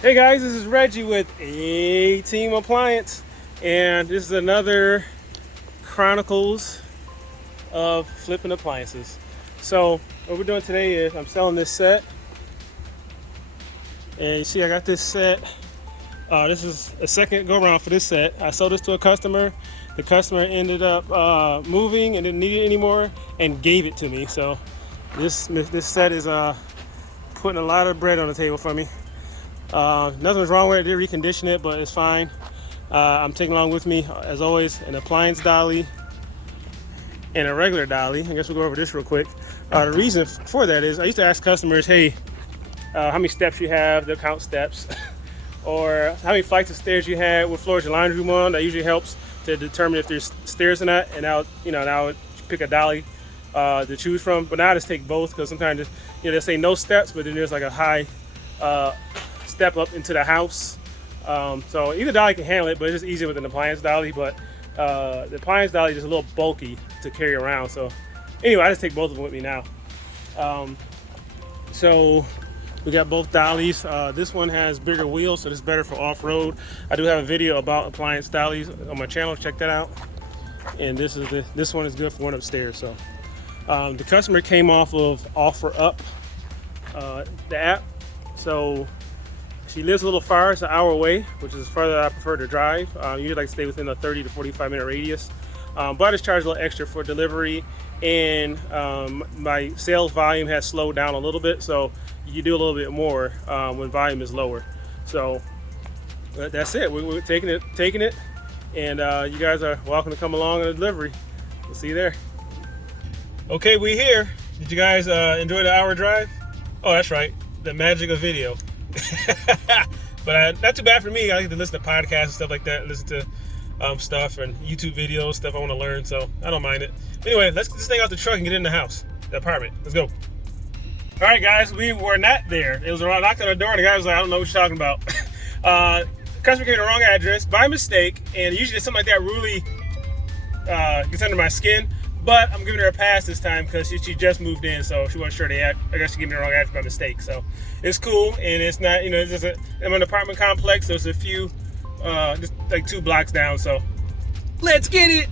Hey guys, this is Reggie with A-Team Appliance, and this is another Chronicles of Flipping Appliances. So what we're doing today is I'm selling this set, and you see I got this set. This is a second go around for this set. I sold this to a customer. The customer ended up moving and didn't need it anymore and gave it to me. So this set is putting a lot of bread on the table for me. Nothing's wrong with it. I did recondition it, but it's fine. I'm taking along with me, as always, an appliance dolly and a regular dolly. I guess we'll go over this real quick. The reason for that is I used to ask customers, hey, how many steps you have, they'll count steps, or how many flights of stairs you had, what floor is your laundry room on. That usually helps to determine if there's stairs or not, and now I would pick a dolly to choose from. But now I just take both, because sometimes they say no steps, but then there's like a high step up into the house. So either dolly can handle it, but it's just easier with an appliance dolly. But the appliance dolly is just a little bulky to carry around. So anyway, I just take both of them with me now. So we got both dollies. This one has bigger wheels, so this is better for off-road. I do have a video about appliance dollies on my channel. Check that out. And this one is good for one upstairs. So the customer came off of OfferUp, the app. So she lives a little far. It's an hour away, which is farther than I prefer to drive. Usually like to stay within a 30 to 45 minute radius. But I just charge a little extra for delivery, and my sales volume has slowed down a little bit, so you do a little bit more when volume is lower. So that's it. We're taking it, and you guys are welcome to come along on the delivery. We'll see you there. Okay, we here. Did you guys enjoy the hour drive? Oh, that's right, the magic of video. But not too bad for me. I like to listen to podcasts and stuff like that, listen to stuff and YouTube videos, stuff I want to learn, so I don't mind it. Anyway, let's get this thing out the truck and get in the house, the apartment. Let's go. All right, guys, we were not there. It was around knocking on the door, and the guy was like, I don't know what you're talking about. Customer gave me the wrong address by mistake, and usually something like that really gets under my skin. But I'm giving her a pass this time because she just moved in, so she wasn't sure I guess she gave me the wrong address by mistake. So it's cool, and it's not, it's just I'm an apartment complex, so it's a few, just like 2 blocks down. So let's get it.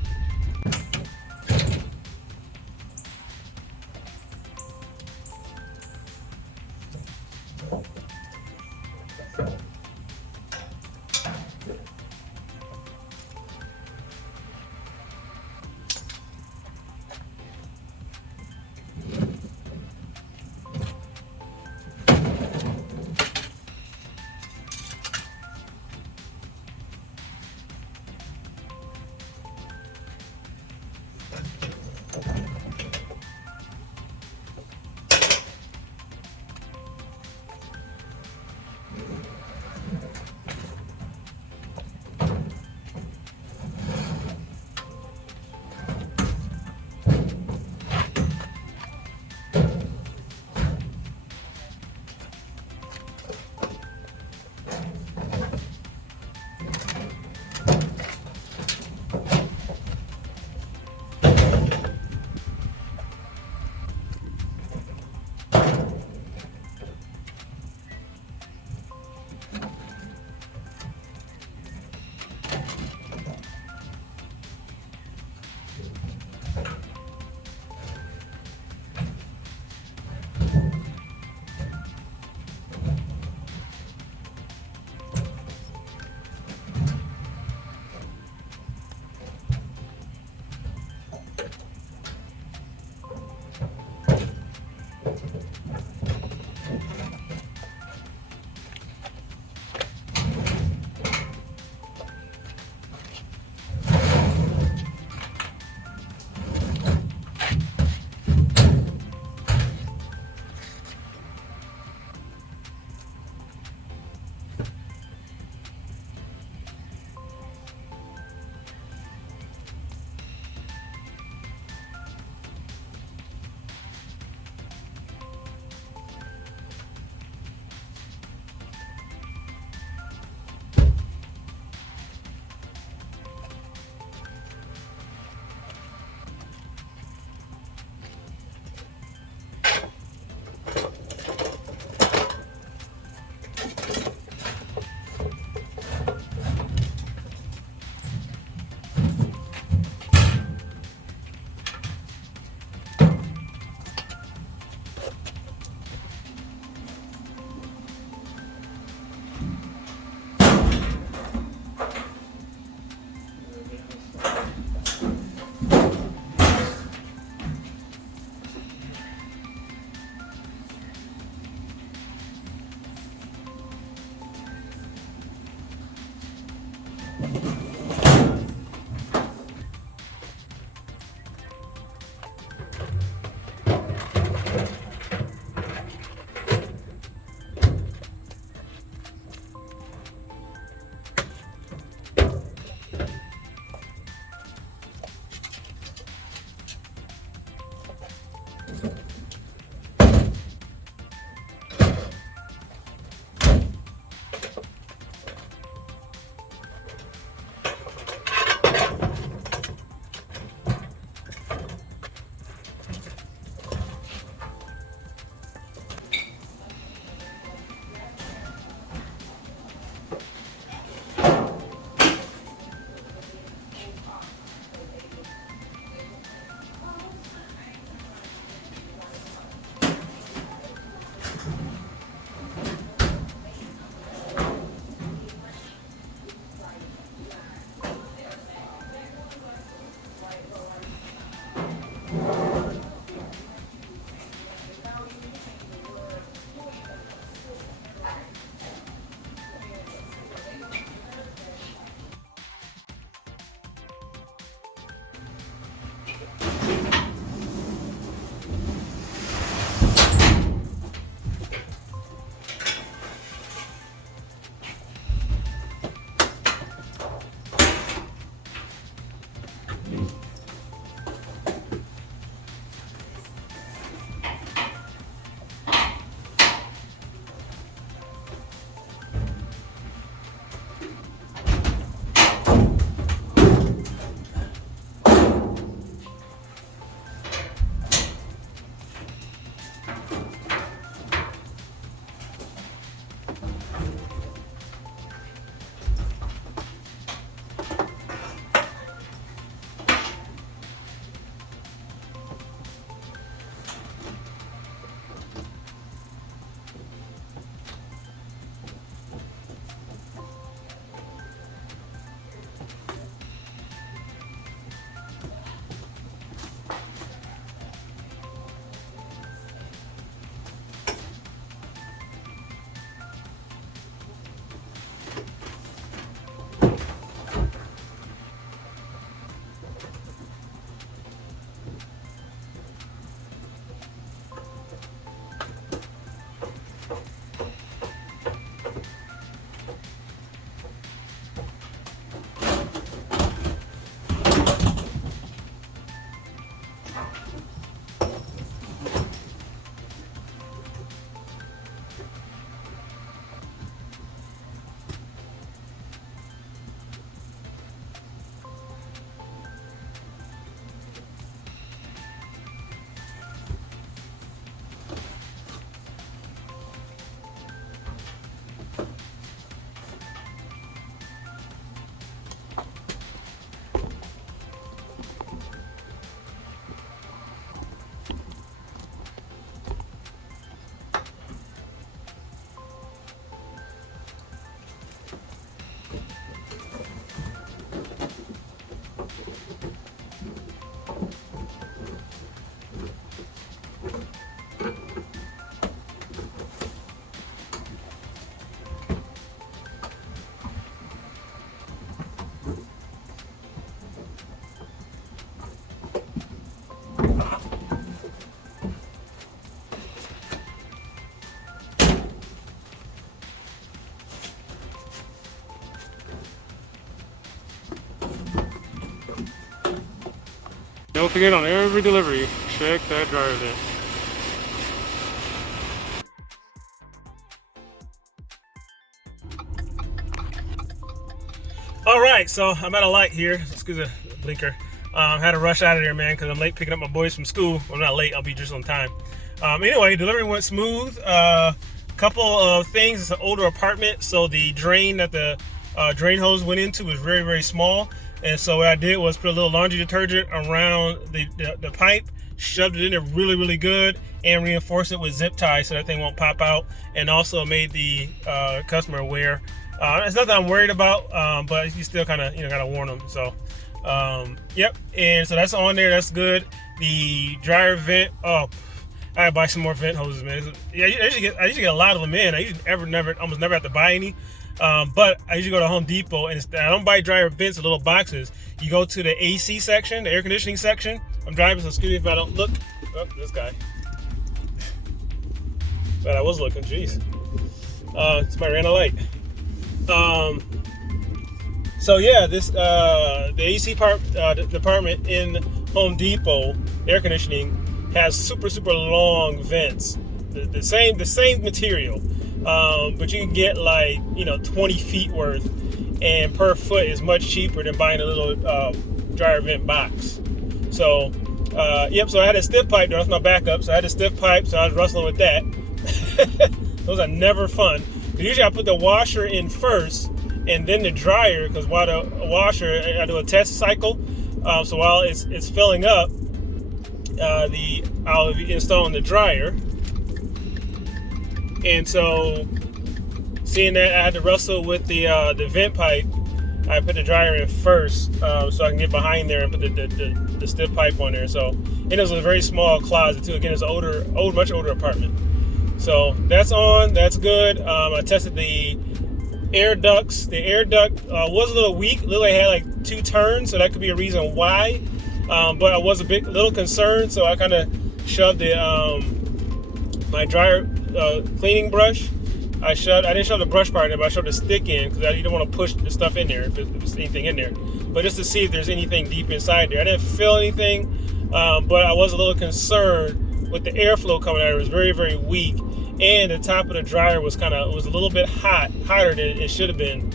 Don't forget, on every delivery, check that dryer vent. All right, so I'm at a light here. Excuse the blinker. Had to rush out of there, man, because I'm late picking up my boys from school. Well, I'm not late. I'll be just on time. Anyway, delivery went smooth. Couple of things. It's an older apartment, so the drain that the drain hose went into was very, very small. And so what I did was put a little laundry detergent around the pipe, shoved it in there really, really good, and reinforced it with zip ties so that thing won't pop out. And also made the customer aware. It's nothing I'm worried about, but you still kind of gotta warn them. So yep. And so that's on there. That's good. The dryer vent. Oh, I gotta buy some more vent hoses, man. Yeah, I usually get a lot of them in. I usually almost never have to buy any. But I usually go to Home Depot, and I don't buy dryer vents in little boxes. You go to the AC section, the air conditioning section. I'm driving, so excuse me if I don't look. Oh, this guy. But I was looking, jeez. Somebody ran a light. So yeah, the AC department in Home Depot air conditioning has super long vents. The same material, but you can get like 20 feet worth, and per foot is much cheaper than buying a little dryer vent box. So yep. So I had a stiff pipe. That's my backup. So I had a stiff pipe. So I was wrestling with that. Those are never fun. Usually I put the washer in first and then the dryer, because while the washer, I do a test cycle. So while it's filling up, I'll be installing the dryer. And so, seeing that I had to wrestle with the vent pipe, I put the dryer in first, so I can get behind there and put the stiff pipe on there. So, and it was a very small closet too. Again, it's an much older apartment. So that's on. That's good. I tested the air ducts. The air duct was a little weak. Literally had like 2 turns, so that could be a reason why. But I was a little concerned, so I kind of shoved my dryer cleaning brush. I didn't shove the brush part in, but I shoved the stick in, because you don't want to push the stuff in there if there's anything in there. But just to see if there's anything deep inside there. I didn't feel anything, but I was a little concerned with the airflow coming out. It was very weak, and the top of the dryer was a little bit hotter than it should have been,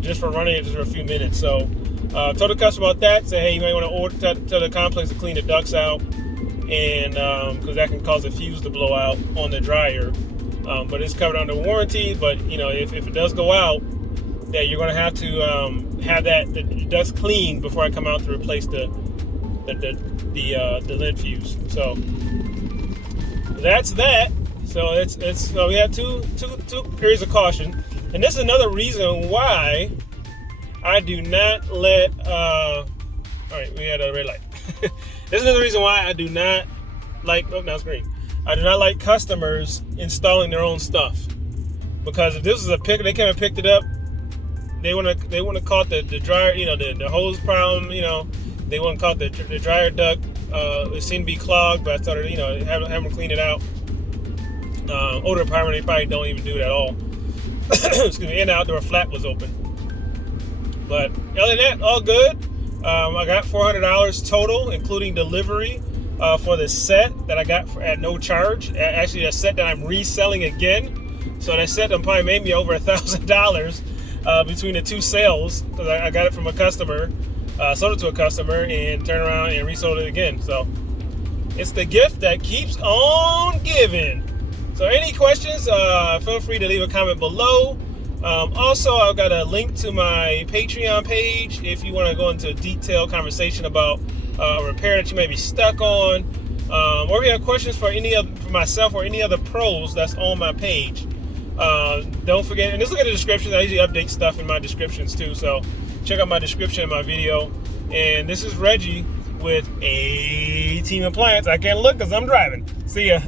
just for running it just for a few minutes. So told the customer about that. Say, hey, you might want to tell the complex to clean the ducts out, and because that can cause a fuse to blow out on the dryer. But it's covered under warranty. But if it does go out, that you're going to have to have the ducts cleaned before I come out to replace the lid fuse. So that's that. So so we have two areas of caution, and this is another reason why I do not let. All right, we had a red light. This is another reason why I do not like. Oh, now it's green. I do not like customers installing their own stuff, because if this is they came and picked it up, they want to call it the dryer, the hose problem, they want to call it the dryer duct. It seemed to be clogged, but I started, have them clean it out. Older apartment, they probably don't even do it at all. Excuse me. And the outdoor flap was open. But other than that, all good. I got $400 total, including delivery, for the set that I got at no charge. Actually, a set that I'm reselling again. So that set probably made me over $1,000 between the 2 sales, because I got it from a customer, sold it to a customer, and turned around and resold it again. So it's the gift that keeps on giving. So any questions, feel free to leave a comment below. Also, I've got a link to my Patreon page if you want to go into a detailed conversation about a repair that you may be stuck on, or if you have questions for myself or any other pros that's on my page. Don't forget, and just look at the descriptions. I usually update stuff in my descriptions too, so check out my description in my video. And this is Reggie with A-Team Appliance. I can't look because I'm driving. See ya.